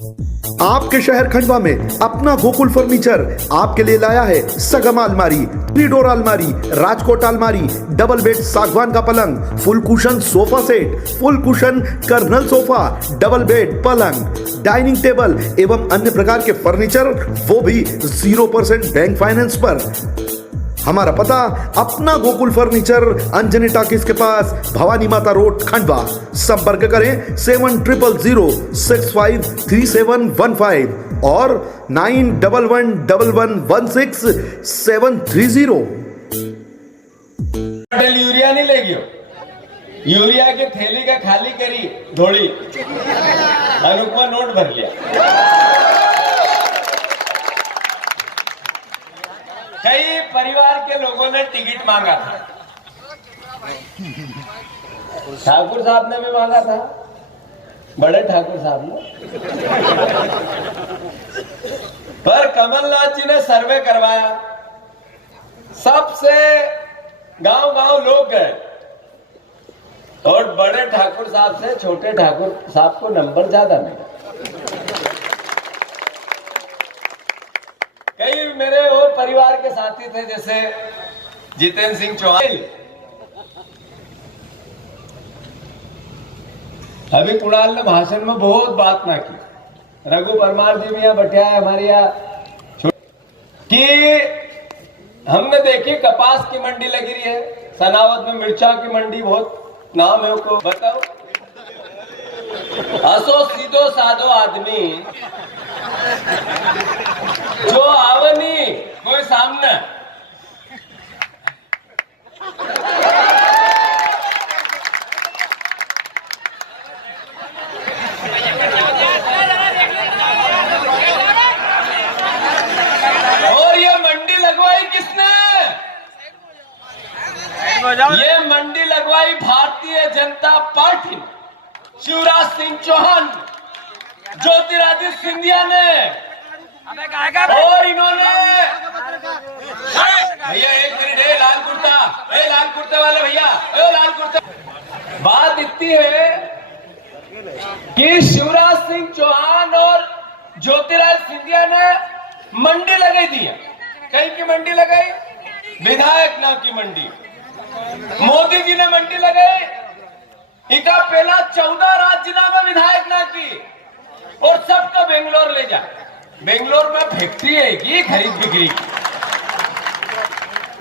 आपके शहर खंडवा में अपना गोकुल फर्नीचर आपके लिए लाया है सगम अलमारी, ट्रीडोर अलमारी, राजकोट अलमारी, डबल बेड सागवान का पलंग, full cushion sofa set, full cushion corner sofa, double bed पलंग, डाइनिंग टेबल एवं अन्य प्रकार के फर्नीचर, वो भी 0% बैंक फाइनेंस पर। हमारा पता अपना गोकुल फर्नीचर, अंजनी टॉकीज के पास, भवानी माता रोड, खंडवा। संपर्क करें 7100653715 और 9111163730। यूरिया नहीं ले गयो, यूरिया के थैली का खाली करी धोड़ी अनुपमा नोट भर लिया। कई परिवार के लोगों ने टिकट मांगा था, ठाकुर साहब ने भी मांगा था, बड़े ठाकुर साहब ने। पर कमलनाथ जी ने सर्वे करवाया, सबसे गांव-गांव लोग गए और बड़े ठाकुर साहब से छोटे ठाकुर साहब को नंबर ज्यादा मिला। कई मेरे और परिवार के साथी थे, जैसे जितेंद्र सिंह चौहान। अभी कुणाल ने भाषण में बहुत बात ना की, रघु परमार जी भी यहाँ बैठा है हमारे यहाँ, कि हमने देखी कपास की मंडी लगी रही है, सनावद में मिर्चा की मंडी बहुत नाम है, उसको बताओ। असो सीधो साधो आदमी जो आवनी कोई सामने, और ये मंडी लगवाई किसने? ये मंडी लगवाई भारतीय जनता पार्टी, शिवराज सिंह चौहान, ज्योतिरादित्य सिंधिया ने। और इन्होंने भैया एक मिनट, लाल कुर्ता वाले भैया, लाल कुर्ता। बात इतनी है कि शिवराज सिंह चौहान और ज्योतिरादित्य सिंधिया ने मंडी लगाई दी है। कहीं की मंडी लगाई? विधायक नाम की मंडी। मोदी जी ने मंडी लगाई, इनका पहला 14 राज्यनामा विधायक ना की, और सबका बेंगलोर ले जा। बेंगलोर में फैक्ट्री है की खरीद बिक्री की,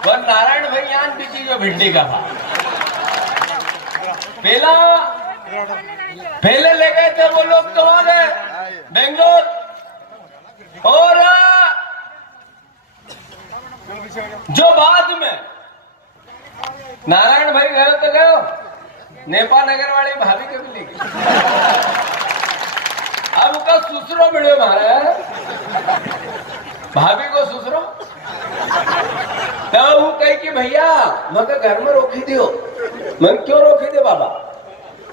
और नारायण भाई यहाँ बिकी जो भिंडी का भाव। पहले ले गए थे वो लोग तो हो गए बेंगलोर, और जो बाद में नारायण भाई गए तो गए, नेपा नगर वाली भाभी के भी लेके अब उसका सुसरो मिले मारे, भाभी को सुसरो। तो वो कही कि भैया मगर घर में रोकी दियो। मैं क्यों रोकी दे बाबा?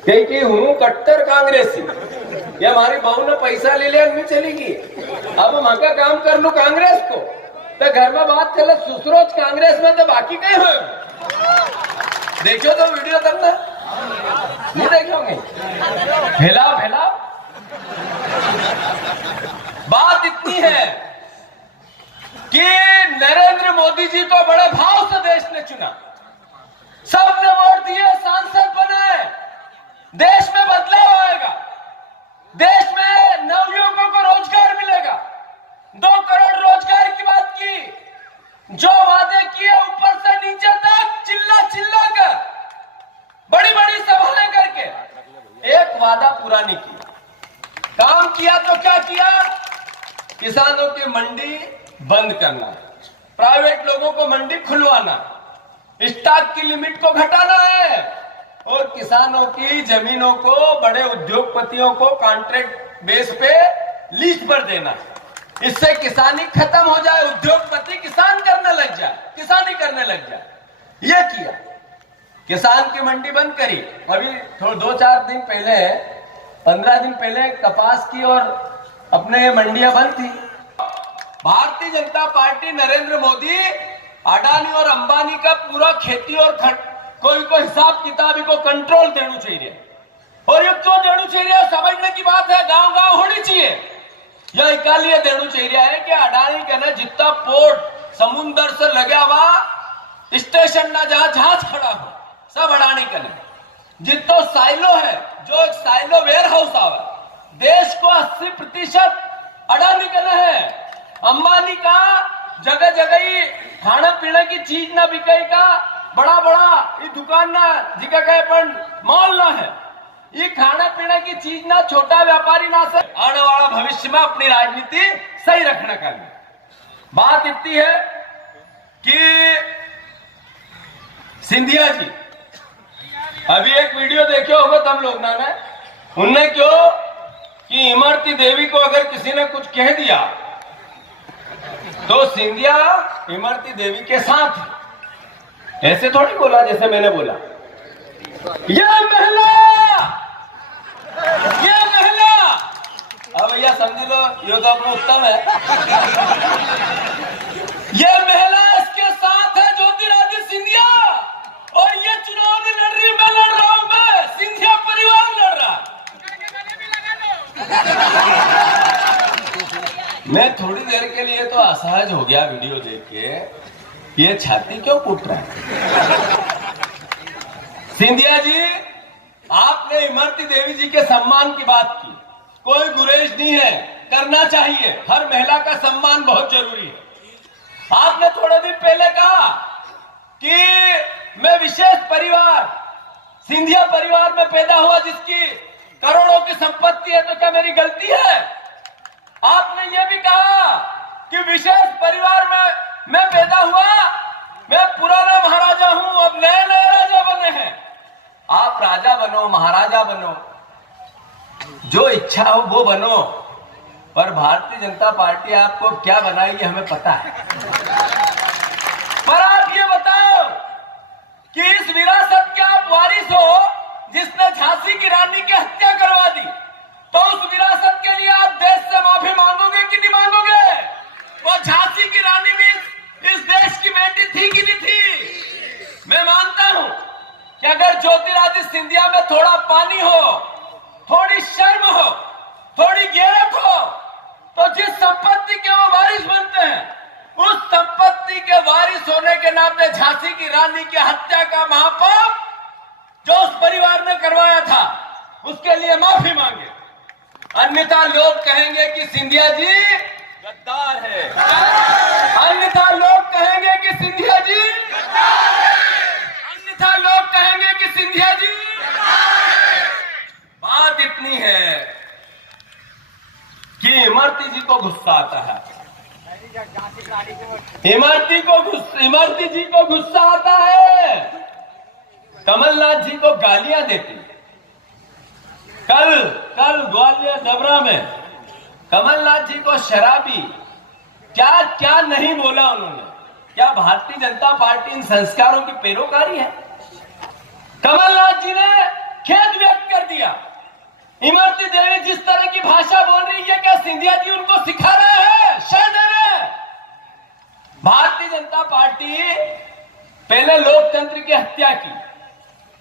कही कि हूँ कट्टर कांग्रेसी, ये हमारी बहू ने पैसा ले लिया, नहीं चलेगी, अब मैं का काम कर लू कांग्रेस को। तो घर में बात चले सुसरोज कांग्रेस में, तो बाकी कहीं हो। देखो तो वीडियो करना नहीं देखोगे, फैला। बात इतनी है कि नरेंद्र मोदी जी को बड़े भाव से देश ने चुना, सबने वोट दिए, सांसद बने, देश में बदलाव आएगा, देश में नवयुवकों को रोजगार मिलेगा। 2 करोड़ रोजगार की बात की, जो वादे किए ऊपर से नीचे तक चिल्ला कर, बड़ी बड़ी सभाएं करके एक वादा पूरा नहीं किया। काम किया तो क्या किया? किसानों की मंडी बंद करना, प्राइवेट लोगों को मंडी खुलवाना, स्टॉक की लिमिट को घटाना है, और किसानों की जमीनों को बड़े उद्योगपतियों को कॉन्ट्रैक्ट बेस पे लीज पर देना। इससे किसानी खत्म हो जाए, उद्योगपति किसानी करने लग जाए। ये किया, किसान की मंडी बंद करी। अभी 2-4 दिन पहले, 15 दिन पहले कपास की और अपने मंडियां बंद थी। भारतीय जनता पार्टी, नरेंद्र मोदी, अडानी और अंबानी का पूरा खेती और कोई को हिसाब किताब को कंट्रोल देना चाहिए। और ये क्यों देना चाहिए? समझने की बात है, गांव-गांव होनी चाहिए। यह इकालिए देना चाहिए है कि अडानी का ना जितना पोर्ट समुंदर से लगा हुआ स्टेशन ना जहां जहाज खड़ा हो सब अडानी का नहीं। जितना साइलो है जो एक साइलो वेयर हाउस आवा देश को 80% अडानी का है। अंबानी का जगह जगह ही खाना पीने की चीज ना बिकाई का बड़ा बड़ा ये दुकान ना जिका कहे पण मॉल ना है। ये खाना पीने की चीज ना छोटा व्यापारी ना से आने वाला भविष्य में अपनी राजनीति सही रखने का लिए बात इतनी है कि सिंधिया जी अभी एक वीडियो देखे होगा तुम लोग ना उनने क्यों कि इमरती देवी को अगर किसी ने कुछ कह दिया तो सिंधिया इमरती देवी के साथ है। ऐसे थोड़ी बोला जैसे मैंने बोला ये महिला अब भैया समझ लो ये तो अपना उत्तम है। ये महिला इसके साथ है ज्योतिरादित्य सिंधिया और ये चुनाव नहीं लड़ रही मैं लड़ रहा हूं मैं सिंधिया परिवार लड़ रहा। मैं थोड़ी देर के लिए तो असहज हो गया वीडियो देख के ये छाती क्यों कूट रहा है। सिंधिया जी आपने इमरती देवी जी के सम्मान की बात की कोई गुरेज नहीं है करना चाहिए हर महिला का सम्मान बहुत जरूरी है। आपने थोड़े दिन पहले कहा कि मैं विशेष परिवार सिंधिया परिवार में पैदा हुआ जिसकी करोड़ों की संपत्ति है तो क्या मेरी गलती है। आपने ये भी कहा कि विशेष परिवार में मैं पैदा हुआ मैं पुराना महाराजा हूं अब नए नए राजा बने हैं। आप राजा बनो महाराजा बनो जो इच्छा हो वो बनो पर भारतीय जनता पार्टी आपको क्या बनाएगी हमें पता है। पर आप ये बताओ कि इस विरासत के आप वारिस हो जिसने झांसी की रानी की हत्या करवा दी तो उस विरासत के लिए आप देश से माफी मांगोगे कि नहीं मांगोगे। वो झांसी की रानी भी इस देश की बेटी थी कि नहीं थी। मैं मानता हूं कि अगर ज्योतिरादित्य सिंधिया में थोड़ा पानी हो थोड़ी शर्म हो थोड़ी गैरत हो तो जिस संपत्ति के वो वारिस बनते हैं उस संपत्ति के वारिस होने के नाते झांसी की रानी की हत्या का महापाप जो उस परिवार ने करवाया था उसके लिए माफी मांगे। अन्यथा लोग कहेंगे कि सिंधिया जी गद्दार है। अन्यथा लोग कहेंगे कि सिंधिया जी अन्यथा लोग कहेंगे कि सिंधिया जी बात इतनी है कि इमरती जी को गुस्सा आता है। इमरती जी को गुस्सा आता है। कमलनाथ जी को गालियां देती। कल ग्वालियर दबरा में कमलनाथ जी को शराबी क्या क्या नहीं बोला उन्होंने। क्या भारतीय जनता पार्टी इन संस्कारों की पैरोकारी है। कमलनाथ जी ने खेद व्यक्त कर दिया इमरती देवी जिस तरह की भाषा बोल रही है क्या सिंधिया जी उनको सिखा रहे हैं शह दे रहे हैं। भारतीय जनता पार्टी पहले लोकतंत्र की हत्या की।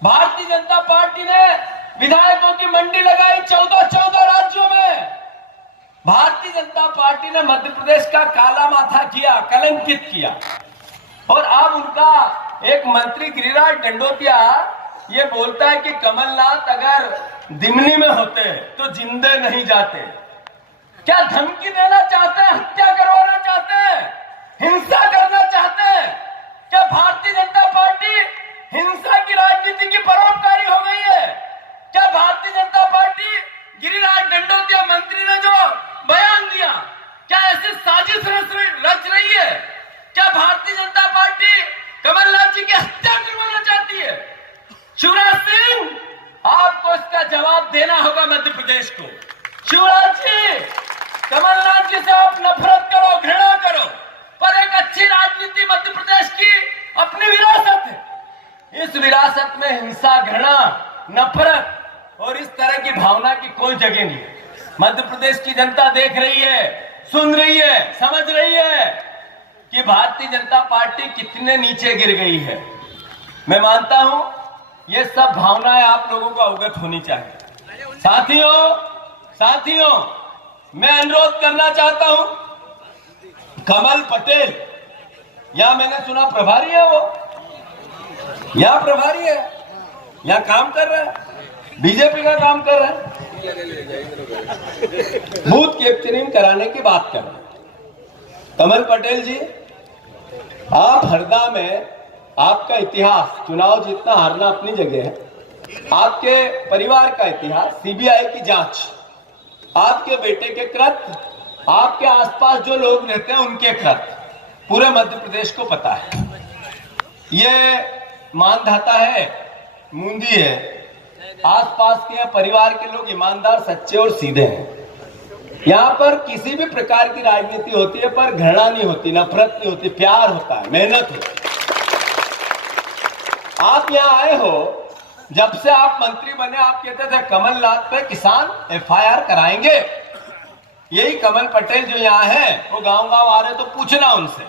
भारतीय जनता पार्टी ने विधायकों की मंडी लगाई 14 राज्यों में। भारतीय जनता पार्टी ने मध्य प्रदेश का काला माथा किया कलंकित किया और अब उनका एक मंत्री गिरिराज दंडोतिया ये बोलता है कि कमलनाथ अगर दिमनी में होते तो जिंदे नहीं जाते। क्या धमकी देना चाहते हैं हत्या करवाना चाहते हैं हिंसा करना चाहते हैं। क्या भारतीय जनता पार्टी हिंसा की राजनीति की परोपकारी हो गई है। क्या भारतीय जनता पार्टी गिरिराज दंडोतिया मंत्री ने जो बयान दिया क्या ऐसी साजिश रच रही है। क्या भारतीय जनता पार्टी कमलनाथ जी की हत्या करवाना चाहती है। शिवराज सिंह आपको इसका जवाब देना होगा मध्य प्रदेश को। शिवराज जी कमलनाथ जी से आप नफरत करो घृणा करो पर एक अच्छी राजनीति मध्य प्रदेश की अपनी विरासत है। इस विरासत में हिंसा घृणा नफरत और इस तरह की भावना की कोई जगह नहीं है। मध्य प्रदेश की जनता देख रही है सुन रही है समझ रही है कि भारतीय जनता पार्टी कितने नीचे गिर गई है। मैं मानता हूं ये सब भावनाएं आप लोगों को अवगत होनी चाहिए। साथियों मैं अनुरोध करना चाहता हूं, कमल पटेल यहां मैंने सुना प्रभारी है, वो यहां प्रभारी है, यहां काम कर रहा है, बीजेपी का काम कर रहा है, बूथ कैप्चरिंग कराने की बात कर रहे हैं। कमल पटेल जी, आप हरदा में आपका इतिहास, चुनाव जीतना हारना अपनी जगह है, आपके परिवार का इतिहास, सीबीआई की जांच, आपके बेटे के कृत्य, आपके आसपास जो लोग रहते हैं उनके कृत्य पूरे मध्य प्रदेश को पता है। ये मानधाता है, मुंदी है, आसपास के परिवार के लोग ईमानदार, सच्चे और सीधे हैं। यहाँ पर किसी भी प्रकार की राजनीति होती है पर घृणा नहीं होती, नफरत नहीं होती, प्यार होता है, मेहनत होती है। आप यहाँ आए हो, जब से आप मंत्री बने आप कहते थे कमलनाथ पे किसान एफआईआर कराएंगे। यही कमल पटेल जो यहाँ है वो गांव गांव आ रहे, तो पूछना उनसे,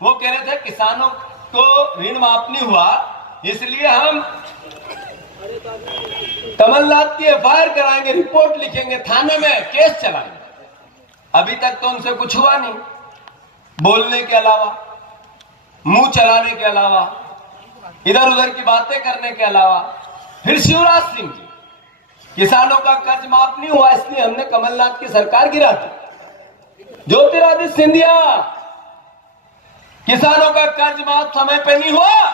वो कह रहे थे किसानों को ऋण माफ नहीं हुआ इसलिए हम कमलनाथ की एफआईआर कराएंगे, रिपोर्ट लिखेंगे, थाने में केस चलाएंगे। अभी तक तो उनसे कुछ हुआ नहीं, बोलने के अलावा, मुंह चलाने के अलावा, इधर उधर की बातें करने के अलावा। फिर शिवराज सिंह जी, किसानों का कर्ज माफ नहीं हुआ इसलिए हमने कमलनाथ की सरकार गिरा दी। ज्योतिरादित्य सिंधिया, किसानों का कर्ज माफ समय पे नहीं हुआ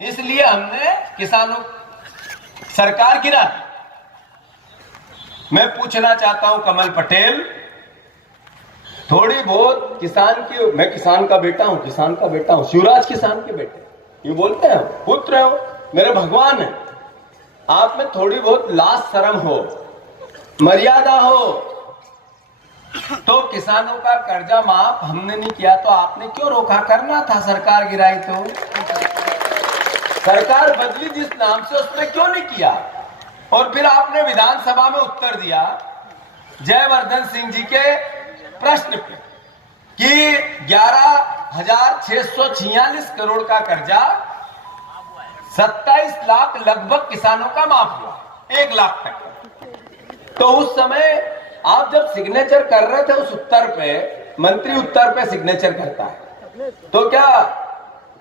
इसलिए हमने किसानों सरकार गिरा दी। मैं पूछना चाहता हूं कमल पटेल, थोड़ी बहुत किसान की, मैं किसान का बेटा हूं, किसान का बेटा हूं, शिवराज किसान के बेटे, ये बोलते हैं पुत्र हो, मेरे भगवान है, आप में थोड़ी बहुत लाज शर्म हो, मर्यादा हो, तो किसानों का कर्जा माफ हमने नहीं किया तो आपने क्यों रोका? करना था, सरकार गिराई तो सरकार बदली जिस नाम से, उसने क्यों नहीं किया? और फिर आपने विधानसभा में उत्तर दिया जयवर्धन सिंह जी के प्रश्न पे कि 11,646 करोड़ का कर्जा 27 लाख लगभग किसानों का माफ हुआ, 1 लाख तक। तो उस समय आप जब सिग्नेचर कर रहे थे उस उत्तर पे, मंत्री उत्तर पे सिग्नेचर करता है, तो क्या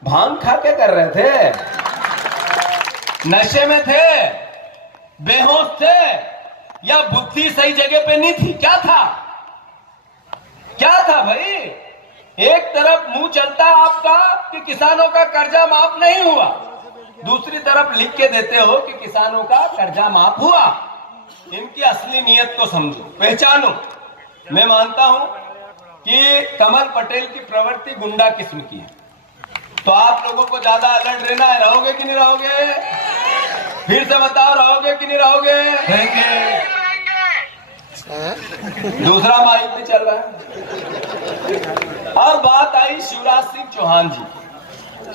भांग खा के कर रहे थे? नशे में थे? बेहोश थे? या बुद्धि सही जगह पे नहीं थी? क्या था? क्या था भाई? एक तरफ मुंह चलता है आपका कि किसानों का कर्जा माफ नहीं हुआ, दूसरी तरफ लिख के देते हो कि किसानों का कर्जा माफ हुआ। इनकी असली नीयत को समझो, पहचानो। मैं मानता हूं कि कमल पटेल की प्रवृत्ति गुंडा किस्म की है, तो आप लोगों को ज्यादा अलर्ट रहना है। रहोगे कि नहीं रहोगे? फिर से बताओ, रहोगे कि नहीं रहोगे? रहेंगे। दूसरा माइक में चल रहा है। अब बात आई शिवराज सिंह चौहान जी।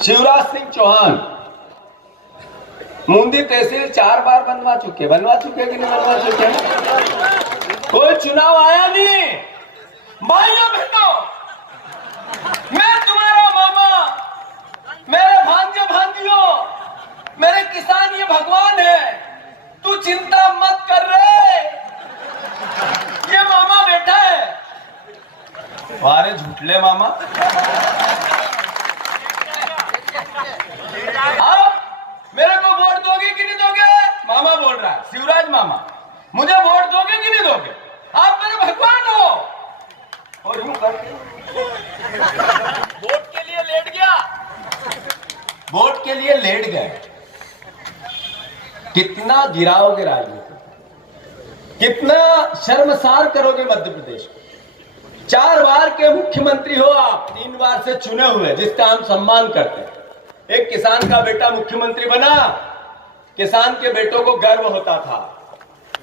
शिवराज सिंह चौहान मुंदी तहसील 4 बार बनवा चुके कि नहीं बनवा चुके? कोई चुनाव आया नहीं। भाइयों बहनों, मैं तुम्हारा मामा, मेरे भांजे भांजियों, मेरे किसान ये भगवान है, तू चिंता मत कर रहे, ये मामा बैठा है। वारे झूठले मामा। अब मेरे को वोट दोगे कि नहीं दोगे? मामा बोल रहा है, शिवराज मामा, मुझे वोट दोगे कि नहीं दोगे? आप मेरे भगवान हो। और यूं करके वोट के लिए लेट गया, वोट के लिए लेट गए। कितना गिराओगे राजनीति, कितना शर्मसार करोगे मध्य प्रदेश को। 4 बार के मुख्यमंत्री हो आप, 3 बार से चुने हुए, जिसका हम सम्मान करते हैं। एक किसान का बेटा मुख्यमंत्री बना, किसान के बेटों को गर्व होता था,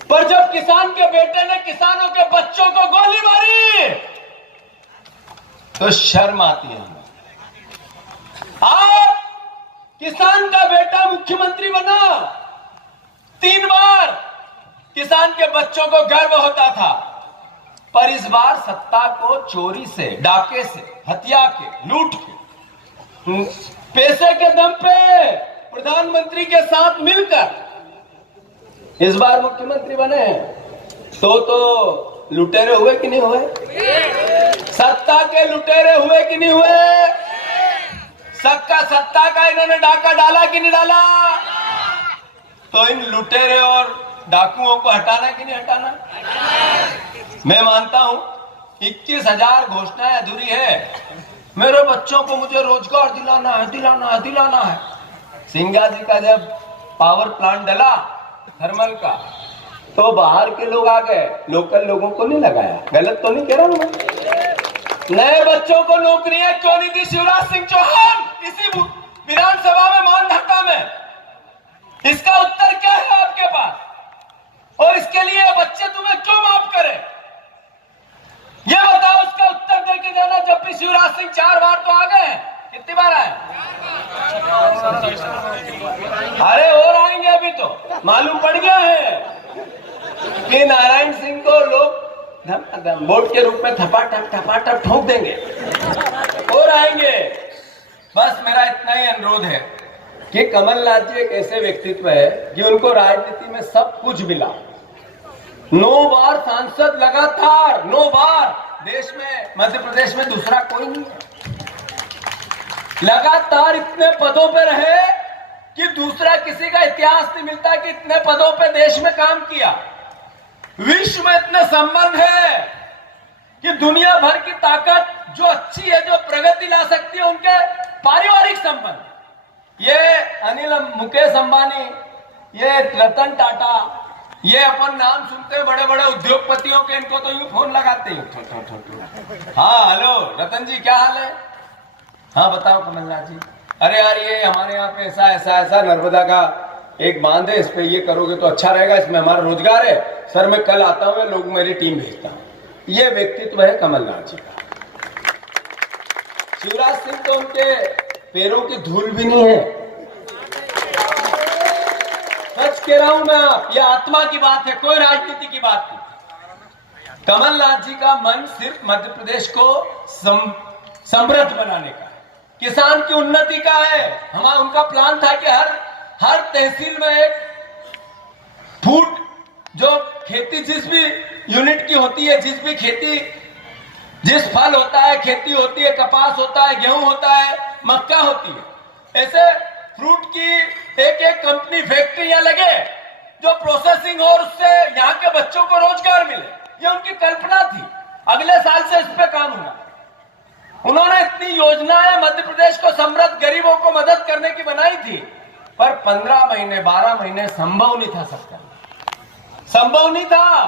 पर जब किसान के बेटे ने किसानों के बच्चों को गोली मारी तो शर्म आती है हमें। आप किसान का बेटा मुख्यमंत्री बना, 3 बार किसान के बच्चों को गर्व होता था, पर इस बार सत्ता को चोरी से, डाके से, हत्या के, लूट के, पैसे के दम पे प्रधानमंत्री के साथ मिलकर इस बार मुख्यमंत्री बने हैं। तो लुटेरे हुए कि नहीं हुए? सत्ता के लुटेरे हुए कि नहीं हुए? सत्ता का इन्होंने डाका डाला कि नहीं डाला? तो इन लुटेरे और डाकुओं को हटाना कि नहीं हटाना? मैं मानता हूं 21,000 घोषणाएं अधूरी है। मेरे बच्चों को मुझे रोजगार दिलाना है, दिलाना है, दिलाना है। सिंगा जी का जब पावर प्लांट डला थर्मल का, तो बाहर के लोग आ गए, लोकल लोगों को नहीं लगाया। गलत तो नहीं कह रहा हूं मैं? नए बच्चों को नौकरियां क्यों नहीं दी शिवराज सिंह चौहान इसी विधानसभा में मानधक्का में? इसका उत्तर क्या है आपके पास? और इसके लिए बच्चे तुम्हें क्यों माफ करें? ये बताओ, उसका उत्तर दे के जाना। जब भी शिवराज सिंह 4 बार तो आ गए, कितनी बार आए? अरे और आएंगे। अभी तो मालूम पड़ गया है कि नारायण सिंह को लोग वोट के रूप में थपाटप ठोक देंगे और आएंगे। बस मेरा इतना ही अनुरोध है कि कमलनाथ जी एक ऐसे व्यक्तित्व है कि उनको राजनीति में सब कुछ मिला। 9 बार सांसद लगातार, 9 बार। देश में, मध्य प्रदेश में दूसरा कोई नहीं है। लगातार इतने पदों पे रहे कि दूसरा किसी का इतिहास नहीं मिलता कि इतने पदों पे देश में काम किया। विश्व में इतने संबंध है कि दुनिया भर की ताकत जो अच्छी है, जो प्रगति ला सकती है, उनके पारिवारिक संबंध। ये अनिल मुकेश अंबानी, ये रतन टाटा, ये अपन नाम सुनते हैं बड़े बड़े उद्योगपतियों के, इनको तो यूं फोन लगाते हैं। हाँ हेलो रतन जी, क्या हाल है? हाँ बताओ कमलनाथ जी। अरे यार ये हमारे यहाँ पे ऐसा ऐसा ऐसा नर्मदा का एक बांध है, इस पे ये करोगे तो अच्छा रहेगा, इसमें हमारा रोजगार है। सर मैं कल आता हूँ, लोग मेरी टीम भेजता हूँ। ये व्यक्तित्व है कमलनाथ जी का। शिवराज सिंह तो उनके पैरों की धूल भी नहीं है। सच कह रहा हूं मैं, आप ये आत्मा की बात है, कोई राजनीति की बात नहीं। कमलनाथ जी का मन सिर्फ मध्य प्रदेश को समृद्ध बनाने का है, किसान की उन्नति का है। हमारा उनका प्लान था कि हर तहसील में एक फूट जो खेती जिस भी यूनिट की होती है, जिस भी खेती, जिस फल होता है, खेती होती है, कपास होता है, गेहूं होता है, मक्का होती है, ऐसे फ्रूट की एक एक कंपनी, फैक्ट्रियां लगे जो प्रोसेसिंग हो और उससे यहाँ के बच्चों को रोजगार मिले। ये उनकी कल्पना थी। अगले साल से इस पे काम हुआ। उन्होंने इतनी योजनाएं मध्य प्रदेश को समृद्ध, गरीबों को मदद करने की बनाई थी, पर 15 महीने 12 महीने संभव नहीं था सबका, संभव नहीं था।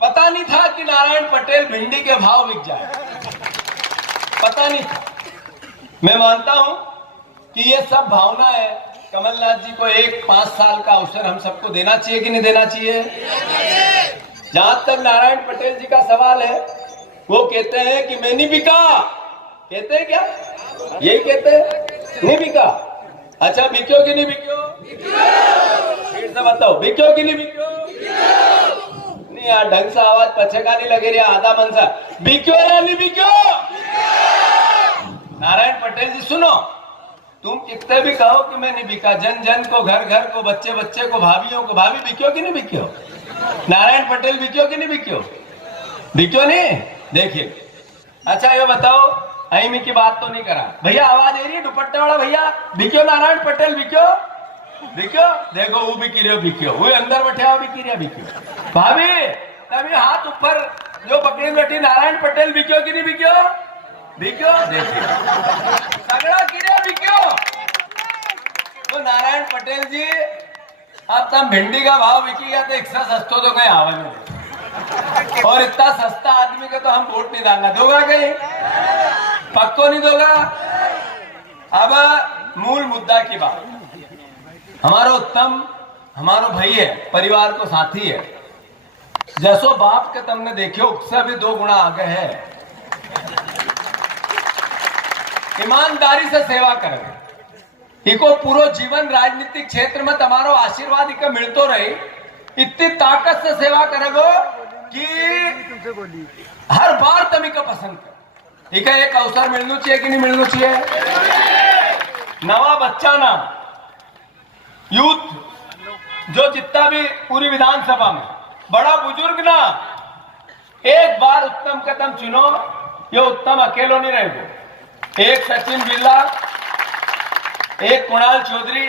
पता नहीं था कि नारायण पटेल भिंडी के भाव बिक जाए, पता नहीं था। मैं मानता हूं कि ये सब भावना है। कमलनाथ जी को एक 5 साल का अवसर हम सबको देना चाहिए कि नहीं देना चाहिए? जहां तक नारायण पटेल जी का सवाल है, वो कहते हैं कि मैं नहीं बिका। कहते हैं क्या? यही कहते हैं, नहीं बिका। अच्छा बिक्यो कि नहीं बिक्यो? फिर से बताओ, बिक्यो कि नहीं बिक्यो? नहीं यार, ढंग से आवाज पछेगा नहीं लगे रहा, आधा मन सा बिक्यो या नहीं बिक्यो? नारायण पटेल जी सुनो, तुम कितने भी कहो कि मैं नहीं बिका, जन जन को, घर घर को, बच्चे बच्चे को, भाभीियों को, भाभी बिक्यो कि नहीं बिक्यो? नारायण पटेल बिक्यो कि नहीं बिक्यो? बिक्यो नहीं? देखिए, अच्छा ये बताओ, अहिमी की बात तो नहीं करा भैया, आवाज आ रही है दुपट्टे वाला भैया, बिक्यो नारायण पटेल बिक्यो? बिक्यो? देखो वो बिकी रहे हो, बिक्यो, वो अंदर बैठे हो, बिकी रहे बिक्यो। भाभी तभी हाथ ऊपर जो पकड़ी बैठी, नारायण पटेल बिक्यो कि नहीं बिक्यो? बिक्यो? देखिए सगड़ा किरे बिक्यो। तो नारायण पटेल जी, अब तम भिंडी का भाव बिकी गया तो एक्स्ट्रा सस्तो तो कहीं आवा नहीं, और इतना सस्ता आदमी का तो हम वोट नहीं डालना। दोगा कहीं? पक्को नहीं दोगा? अब मूल मुद्दा की बात, हमारा उत्तम, हमारो भाई है, परिवार को साथी है, जैसो बाप के तुमने देखियो, उससे भी 2 गुना आगे है। ईमानदारी से सेवा करें, इको पूरा जीवन राजनीतिक क्षेत्र में तुम्हारो आशीर्वाद इको मिलतो रहे, इतनी ताकत से सेवा करेगो कि हर बार तुम इको पसंद कर। इका एक अवसर मिलना चाहिए कि नहीं मिलना चाहिए? नवा बच्चा ना, यूथ जो जितना भी पूरी विधानसभा में, बड़ा बुजुर्ग ना, एक बार उत्तम कदम चुनो, ये उत्तम अकेलो नहीं रहेगो। एक सचिन बिरला, एक कुणाल चौधरी,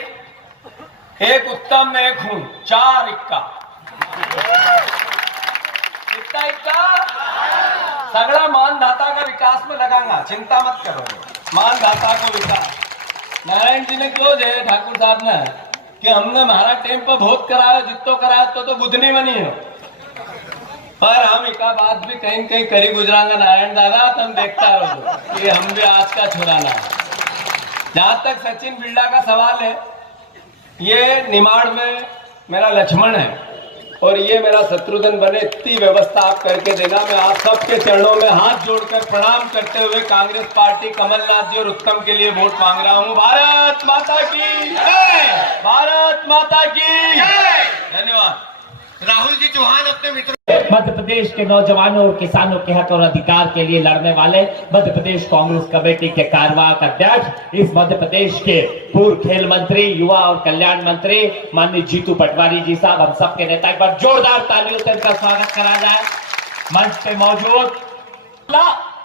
एक उत्तम ने एक हूं, 4 इक्का। कितना इक्का? सगड़ा मानधाता का विकास में लगाऊंगा, चिंता मत करो। मानधाता को विकास नारायण जी ने क्यों जय ठाकुर साहब ने कि हमने हमारा टाइम पर बहुत कराया, जितो कराया तो बुद्ध नहीं बनी है। पर हम एक बात भी कहीं कहीं करी गुजरांगा नारायण दादा, तुम देखता रहो कि हम भी आज का छुड़ाना है। जहां तक सचिन बिरला का सवाल है, ये निमाड़ में मेरा लक्ष्मण है और ये मेरा शत्रुघ्न बने, इतनी व्यवस्था आप करके देना। मैं आप सबके चरणों में हाथ जोड़कर प्रणाम करते हुए कांग्रेस पार्टी, कमलनाथ जी और उत्तम के लिए वोट मांग रहा हूं। भारत माता की जय, भारत माता की जय। धन्यवाद। राहुल जी चौहान अपने मित्रों मध्य प्रदेश के नौजवानों और किसानों के हक और अधिकार के लिए लड़ने वाले मध्य प्रदेश कांग्रेस कमेटी के कार्यवाहक अध्यक्ष, इस मध्य प्रदेश के पूर्व खेल मंत्री, युवा और कल्याण मंत्री माननीय जीतू पटवारी जी साहब, हम सबके नेता, एक बार जोरदार तालियों से इनका स्वागत करा जाए। मंच पे मौजूद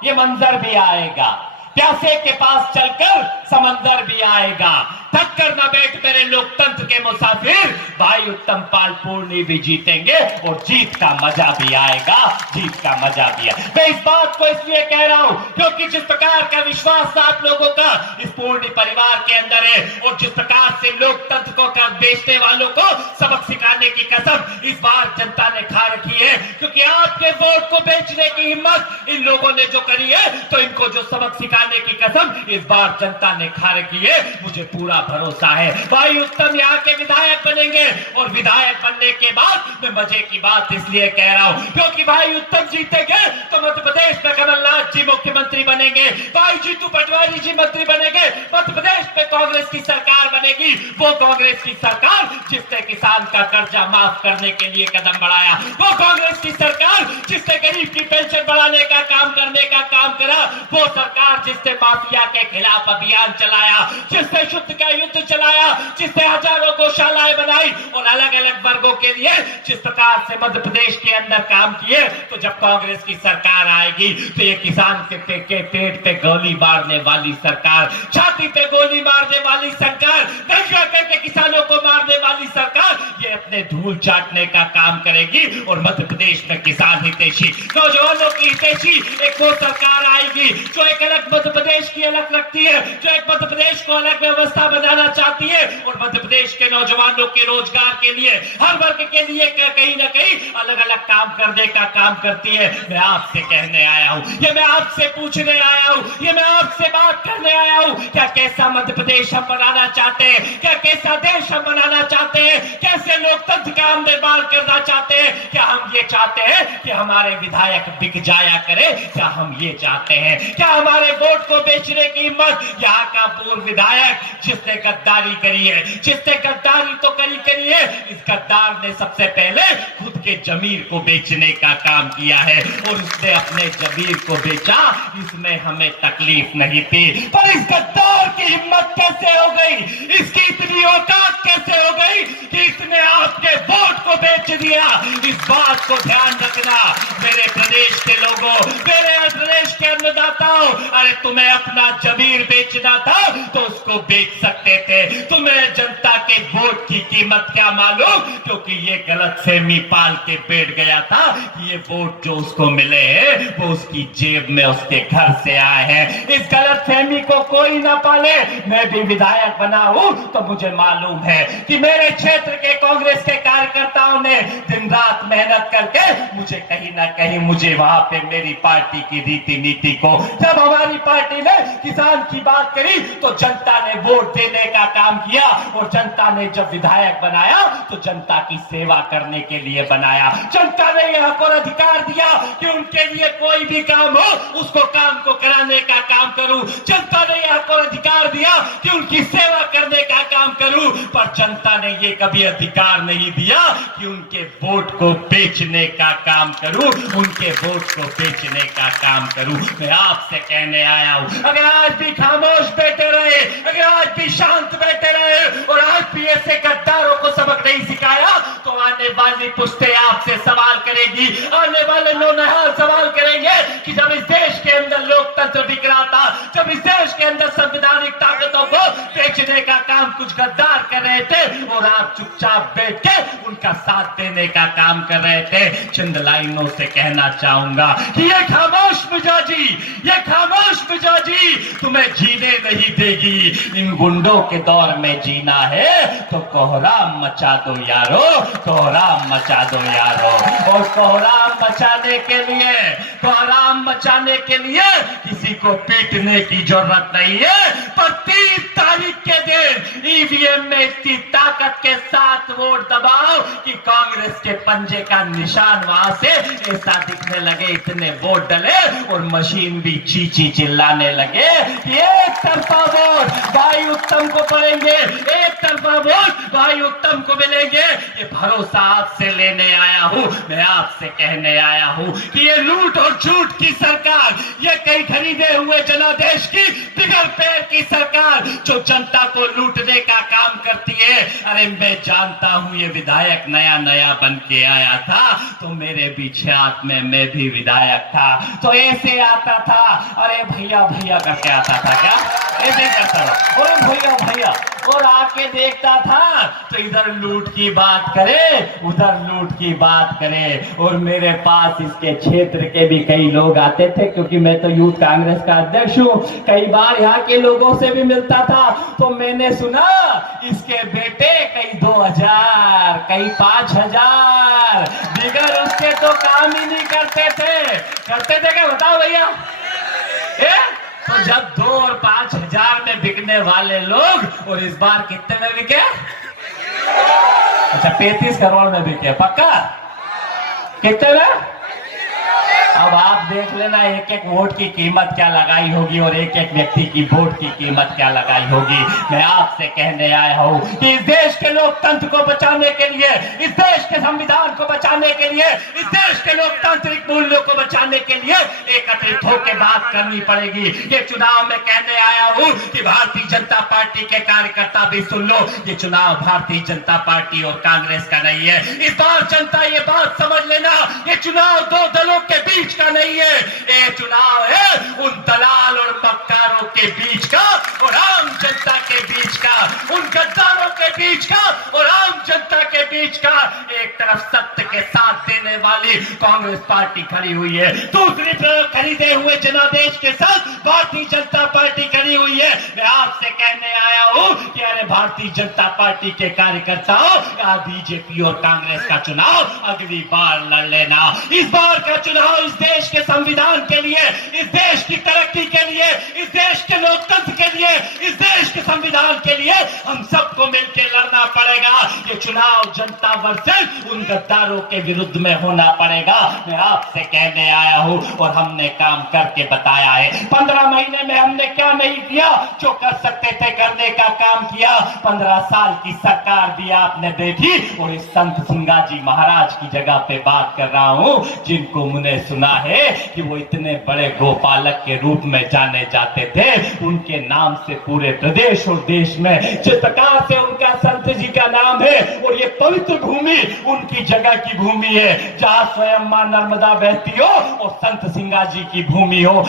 ये मंजर भी आएगा, प्यासे के पास चलकर समंदर भी आएगा। थक कर न बैठ मेरे लोकतंत्र के मुसाफिर, भाई उत्तम पाल पूर्णी भी जीतेंगे और जीत का मजा भी आएगा, जीत का मजा भी है। मैं इस बात को इसलिए कह रहा हूं क्योंकि जिस प्रकार का विश्वास आप लोगों का इस पूर्णी परिवार के अंदर है और जिस प्रकार से लोकतंत्र को कर बेचने वालों को सबक सिखाने की कसम इस बार जनता ने खा रखी है, क्योंकि आपके वोट को बेचने की हिम्मत इन लोगों ने जो करी है, तो इनको जो सबक सिखाने की कसम इस बार जनता ने खा रखी है। मुझे पूरा भरोसा है भाई उत्तम यहाँ के विधायक बनेंगे और विधायक बनने के बाद मैं मजे की बात इसलिए कह रहा हूं क्योंकि भाई उत्तम जीतेंगे तो मध्य प्रदेश में कमलनाथ जी मुख्यमंत्री बनेंगे, भाई जीतू पटवारी जी मंत्री बनेंगे, मध्य प्रदेश में कांग्रेस की सरकार बनेगी। वो कांग्रेस की सरकार जिसने किसान का कर्जा माफ करने के लिए कदम बढ़ाया, वो कांग्रेस की सरकार जिसने गरीब की पेंशन बढ़ाने का काम करने का काम करा, वो सरकार जिसने माफिया के खिलाफ अभियान चलाया, जिसने शुद्ध का युद्ध चलाया, जिसने हजारों गौशालाएं बनाई और अलग अलग वर्गों के लिए जिस प्रकार से मध्य प्रदेश के अंदर काम किए, तो जब कांग्रेस की सरकार आएगी तो ये किसान के पेट पे गोली मारने वाली सरकार, छाती पे गोली मारने वाली सरकार, दंगा करके किसानों को मारने वाली सरकार, ये अपने धूल चाटने का काम करेगी और मध्य प्रदेश में किसान हितैषी, नौजवानों की हितैषी एक वो सरकार आएगी जो एक अलग मध्य प्रदेश की अलग रखती है, जो एक मध्य प्रदेश को अलग व्यवस्था बनाना चाहती है और मध्य प्रदेश के नौजवानों के रोजगार के लिए, हर वर्ग के लिए कहीं ना कहीं अलग अलग काम करने का काम करती है। मैं आपसे कहने आया हूं, ये मैं आपसे पूछने आया हूं, ये मैं आपसे बात करने आया हूं, क्या कैसा मध्य प्रदेश हम बनाना चाहते हैं, क्या कैसा देश हम बनाना चाहते हैं, कैसे लोकतंत्र का हम निर्माण करना चाहते हैं। क्या हम ये चाहते हैं कि हमारे विधायक बिक जाया करे, क्या हम ये चाहते हैं, क्या हमारे वोट को बेचने की हिम्मत यहाँ का पूर्व विधायक जिसने गद्दारी करी है, जिसने गद्दारी तो करी है, इस गद्दार ने सबसे पहले खुद के जमीर को बेचने का काम किया है और उसने अपने जमीर को बेचा, इसमें हमें तकलीफ नहीं थी, पर इस गद्दार की हिम्मत कैसे हो गई, इसकी इतनी औकात कैसे हो गई कि इसने आपके वोट को बेच दिया। इस बात को ध्यान रखना मेरे प्रदेश के लोगों, मेरे प्रदेश के अन्नदाताओं, अरे तुम्हें अपना जमीर बेचना था तो उसको बेच सकते थे, तुम्हें जनता के वोट की कीमत क्या मालूम, क्योंकि ये गलतफहमी पाल के बैठ गया था कि ये वोट जो उसको मिले हैं वो उसकी जेब में उसके घर से आए हैं। इस गलतफहमी को कोई ना पाले। मैं भी विधायक बना हूं तो मुझे मालूम है कि मेरे क्षेत्र के कांग्रेस के कार्यकर्ताओं ने दिन रात मेहनत करके मुझे कहीं ना कहीं मुझे वहां पे मेरी पार्टी की रीति नीति को, जब हमारी पार्टी ने किसान की बात करी तो जनता ने वोट देने का काम किया और जनता ने जब विधायक बनाया तो जनता की सेवा करने के लिए बनाया। जनता ने यह हक और अधिकार दिया कि उनके लिए कोई भी काम हो उसको काम को कराने का काम करूं। जनता ने यह हक और अधिकार दिया कि उनकी सेवा करने का काम करूं, पर जनता ने ये कभी अधिकार नहीं दिया कि उनके वोट को बेचने का काम करूं, उनके वोट को बेचने का काम करूं। मैं आप आपसे कहने आया हूं, अगर आज भी खामोश बैठे रहे, अगर आज भी शांत बैठे रहे और आज भी ऐसे गद्दारों को सबक नहीं सिखाया, तो आने वाली पुश्तें आपसे सवाल करेगी, आने वाले नौनिहाल सवाल करेंगे कि जब इस देश के अंदर लोकतंत्र बिखरा था, जब इस देश के अंदर संवैधानिक ताकतों को बेचने का काम कुछ गद्दार कर रहे थे और आप चुपचाप बैठ के उनका साथ देने का काम कर रहे थे। चंद लाइनों से कहना चाहूंगा कि ये खामोश मिजाजी, ये खामोश मिजाजी तुम्हें जीने नहीं देगी। इन गुंडों के दौर में जीना है तो कोहराम मचा दो यारो, कोहराम मचा दो यारो। और कोहराम मचाने के लिए, कोहराम मचाने के लिए किसी को पीटने की जरूरत नहीं है, पर 30 तारीख के दिन ईवीएम में इतनी ताकत के साथ वोट दबाओ कि कांग्रेस के पंजे का निशान वहां से ऐसा दिखने लगे, इतने वोट डले और मशीन भी चीची चिल्लाने लगे कि एक तरफा वोट भाई उत्तम को पड़ेंगे, एक तरफा वोट भाई उत्तम को मिलेंगे। ये भरोसा आपसे लेने आया हूं, मैं आपसे कहने आया हूं कि ये लूट और झूठ की सरकार, ये कई खरीदे हुए जनादेश की बिगर पैर की सरकार जो जनता को लूटने का काम करती है। अरे मैं जानता हूं ये विधायक नया नया बन के आया था तो मेरे पीछे हाथ में मैं भी विधायक था तो ऐसे आता था, अरे भैया भैया करके आता था, क्या ऐसे करता था, अरे भैया भैया, और आके देखता था तो इधर लूट की बात करे, उधर लूट की बात करे। और मेरे पास इसके क्षेत्र के भी कई लोग आते थे क्योंकि मैं तो यूथ कांग्रेस का अध्यक्ष हूं, कई बार यहाँ के लोगों से भी मिलता था तो मैंने सुना इसके बेटे कई 2000 कई 5000 बिगर उसके तो काम ही नहीं करते थे क्या बताओ भैया? तो जब 2 और 5000 में बिकने वाले लोग और इस बार कितने में बिके? अच्छा 35 करोड़ में बिके, पक्का? कितने में? अब आप देख लेना एक एक वोट की कीमत क्या लगाई होगी और एक एक व्यक्ति की वोट की कीमत क्या लगाई होगी। मैं आपसे कहने आया हूं कि इस देश के लोकतंत्र को बचाने के लिए, इस देश के संविधान को बचाने के लिए, इस देश के लोकतांत्रिक मूल्यों को बचाने के लिए एकत्रित होकर बात करनी पड़ेगी। ये चुनाव में कहने आया हूं कि भारतीय जनता पार्टी के कार्यकर्ता भी सुन लो, ये चुनाव भारतीय जनता पार्टी और कांग्रेस का नहीं है। इस बार जनता ये बात समझ लेना, ये चुनाव दो दलों के बीच का नहीं है, ये चुनाव है उन दलाल और मक्कारों के बीच का और आम जनता के बीच का, उन गद्दारों के बीच का और आम जनता के बीच का। एक तरफ सत्य के साथ देने वाली कांग्रेस पार्टी खड़ी हुई है, दूसरी तरफ खरीदे हुए जनादेश के साथ भारतीय जनता पार्टी खड़ी हुई है। मैं आपसे कहने आया हूं कि अरे भारतीय जनता पार्टी के कार्यकर्ताओं, या बीजेपी और कांग्रेस का चुनाव अगली बार लड़ लेना। इस बार का चुनाव इस देश के संविधान के लिए, इस देश की तरक्की के लिए, इस देश के लोकतंत्र के लिए, इस देश के संविधान के लिए हम सबको मिलकर लड़ना पड़ेगा। ये चुनाव जनता वर्सेस उन गद्दारों के विरुद्ध में होना पड़ेगा। मैं आपसे कहने आया हूं और हमने काम करके बताया है। 15 महीने में हमने क्या नहीं किया, जो कर सकते थे करने का काम किया। 15 साल की सरकार भी आपने देखी और इस संत सिंगाजी महाराज की जगह पे बात कर रहा हूं, जिनको मुझे सुना है कि वो इतने बड़े गोपालक के रूप में जाने जाते थे। उनके नाम से पूरे प्रदेश और देश में जिस प्रकार से उनका संत जी का नाम है और ये पवित्र भूमि उनकी जगह की भूमि है, जहां स्वयं मां नर्मदा बहती हो और संत सिंगाजी की भूमि हो।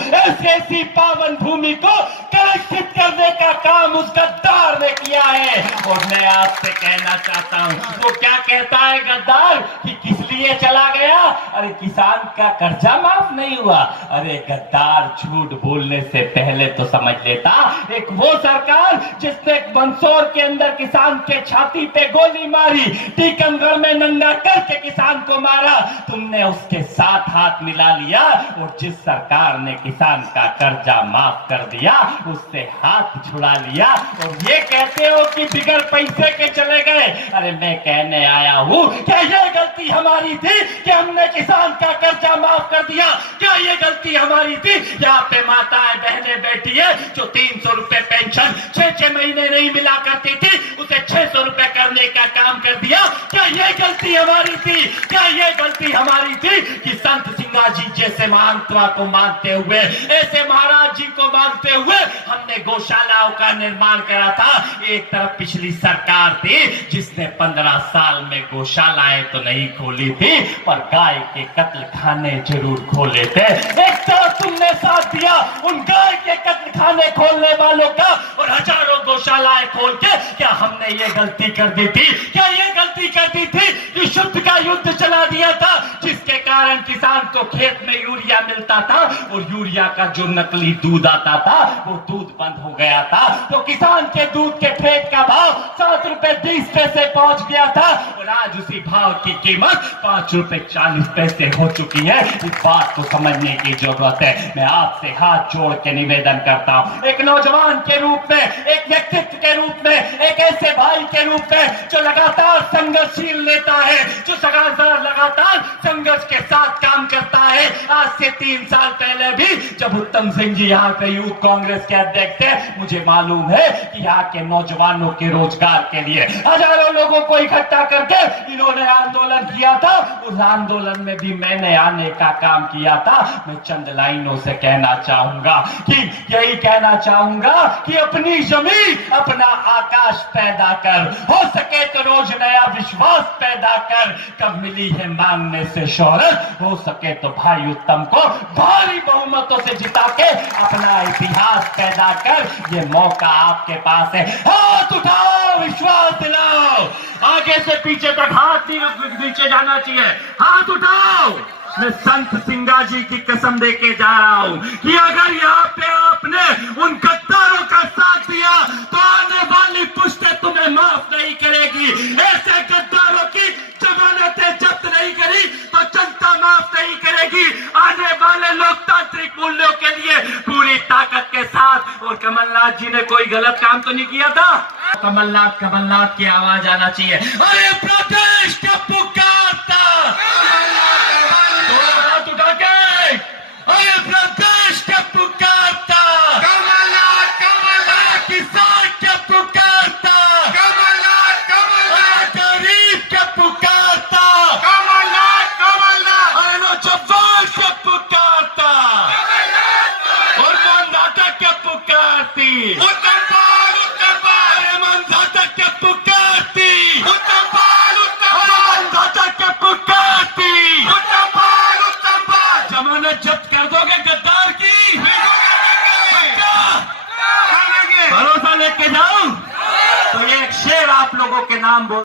ऐसी पावन भूमि को कलंकित करने का काम उस गद्दार ने किया है। और मैं आपसे कहना चाहता हूं, वो क्या कहता है गद्दार कि किस लिए चला गया? अरे किसान का कर्जा माफ नहीं हुआ। अरे गद्दार झूठ बोलने से पहले तो समझ लेता, एक वो सरकार जिसने मंदसौर के अंदर किसान के छाती पे गोली मारी, टीकमगढ़ में नंगा करके किसान को मारा, तुमने उसके साथ हाथ मिला लिया। और जिस सरकार ने किसान का कर्जा माफ कर दिया उससे हाथ छुड़ा लिया और ये कहते हो कि बिगर पैसे के चले गए। अरे मैं कहने आया हूं, क्या ये गलती हमारी थी कि हमने किसान का कर्जा माफ कर दिया? क्या ये गलती हमारी थी? यहाँ पे माताएं बहनें बैठी है जो 300 रुपए पेंशन 6-6 महीने नहीं मिला करती थी, उसे 600 रुपए करने का काम कर दिया। क्या ये गलती हमारी थी? क्या ये गलती हमारी थी कि संत सिंगा जी जैसे महात्मा को मानते हुए, ऐसे महाराज जी को मानते हुए हमने गौशालाओं का निर्माण करा था। एक तरफ पिछली सरकार थी जिसने 15 साल में गौशालाएं तो नहीं खोली थी पर गाय के कत्ल खाने जरूर खोले थे। एक तरफ तुमने साथ दिया उन गाय के कत्ल खाने खोलने वालों का और हजारों गौशालाएं खोल के। क्या हमने ये गलती कर दी थी? क्या ये गलती कर दी थी कि शुद्ध का युद्ध चला दिया था, जिसके कारण किसान को खेत में यूरिया मिलता था और यूरिया का जो नकली दूध आता था वो दूध बंद हो गया था, तो किसान के दूध के फेट का भाव 7 रुपए 20 पैसे पहुंच गया था और आज उसी भाव की कीमत 5 रुपए 40 पैसे हो चुकी है। इस बात को समझने की जरूरत है। मैं आपसे हाथ जोड़ के निवेदन करता हूं, एक नौजवान के रूप में, एक व्यक्तित्व के रूप में, एक ऐसे भाई के रूप में जो लगातार संघर्षशील नेता है, जो लगातार संघर्ष के साथ काम करता है। आज से 3 साल पहले भी जब उत्तम सिंह जी यहाँ पे यूथ कांग्रेस के अध्यक्ष थे, मुझे मालूम है कि यहाँ के नौजवानों के रोजगार के लिए हजारों लोगों को इकट्ठा करके इन्होंने आंदोलन किया था। उस आंदोलन में भी मैंने आने का काम किया था। मैं चंद लाइनों से कहना चाहूंगा कि यही कहना चाहूंगा कि अपनी जमीन अपना आकाश पैदा कर, हो सके तो रोज नया विश्वास पैदा कर। कब मिली है मांगने से शोहरत, हो सके तो भाई उत्तम को भारी बहुमतों से जिता के अपना इतिहास पैदा कर। ये मौका आपके पास है, हाथ उठाओ, विश्वास दिलाओ। आगे से पीछे तक हाथ नीचे जाना चाहिए, हाथ उठाओ। मैं संत सिंगा जी की कसम देके जा रहा हूं कि अगर यहाँ पे आपने उन गद्दारों का साथ दिया तो आने वाली पुश्तें तुम्हें माफ नहीं करेगी। ऐसे गद्दारों की जमानतें जब्त नहीं करी तो जनता माफ नहीं करेगी। आने वाले लोकतांत्रिक मूल्यों के लिए पूरी ताकत के साथ। और कमलनाथ जी ने कोई गलत काम तो नहीं किया था? कमलनाथ की आवाज आना चाहिए। अरे प्रोटेस्ट का पुकारता, अरे प्रदेश के पुकारता, किसान के पुकारता, गरीब के पुकारता, अरे नौजवान के पुकारता और मनदाता के पुकारती, अरे मनदाता के पुकारती, मनदाता के पुकारती। जमानत जब्त कर दोगे गद्दार की? भरोसा लेके जाऊं तो एक शेर आप लोगों के नाम बोल